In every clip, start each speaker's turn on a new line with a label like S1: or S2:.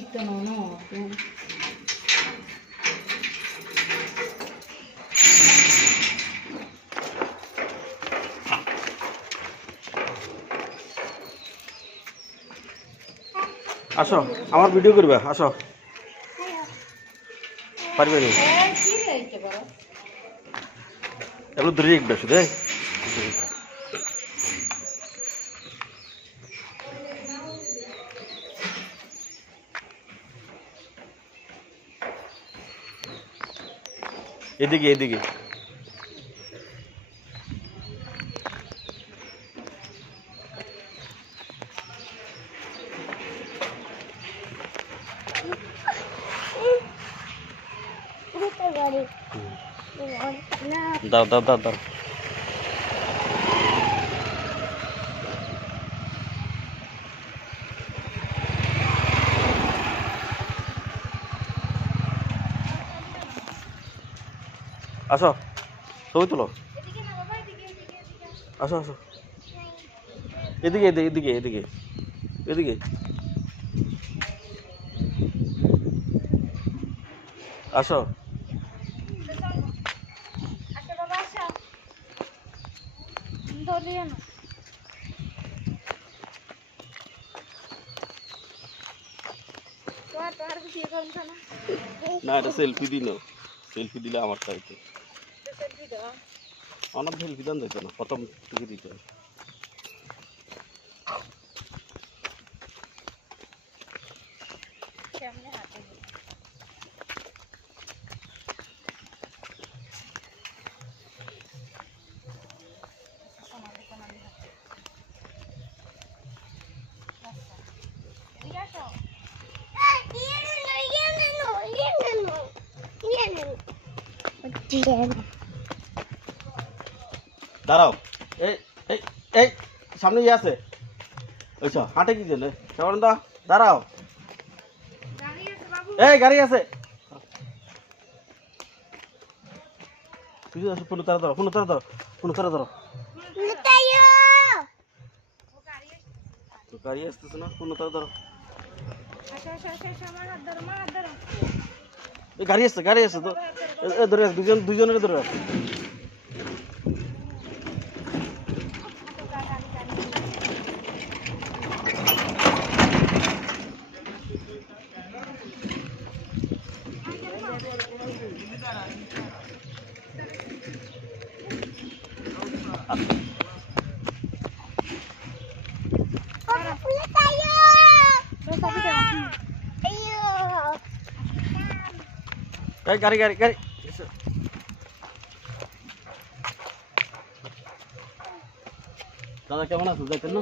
S1: একটু
S2: আসো আমার ভিডিও করবে আসো। পারবে এগুলো দূরে একটু শুধু এদিকে এদিকে দাও দাও দাও দাও আসো, ছবি তুলো। আসো আসো। এদিকে এদিকে এদিকে এদিকে আসো।
S1: না,
S2: এটা সেলফি দিন সেলফি দিলে আমার চাইতে। আমার সেলফি দান দিত না প্রথম টুকু দিতে হয়। দাঁড়াও। এই এই এই সামনে ইয়ে আছে। ওইছ হাঁটে কি জন্য কেমন দা দাঁড়াও। এই গাড়ি আছে। তুই আসো পুনঃ তারা ধরো পুনঃ তারা ধরো পুনঃ তারা ধরো তো গাড়ি আসতেছে না পুনঃ তারা ধরো এই গাড়ি আসছে গাড়ি আসছে তো। ধরে দুজন দুজনের ধরে রাখ। এই গাড়ি গাড়ি গাড়ি দাদা কেমন আছো যাইতেন না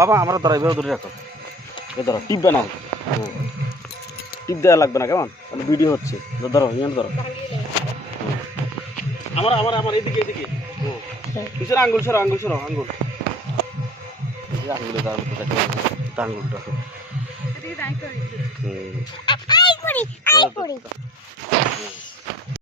S2: বাবা আমরা ধরো এভাবে ধরে রাখো। এ ধরো টিপবে না। টিপ দেওয়া লাগবে না কেমন? মানে ভিডিও হচ্ছে। ধরো, ধরো। ধরো আমার আমার আমার এদিকে এদিকে। পিছনে আঙ্গুল সরো আঙ্গুল সরো আঙ্গুল। এই যে আঙ্গুলে দাঁড়ানো তো দেখো। এটা আঙ্গুলটা হুম।
S3: আই করি আই করি।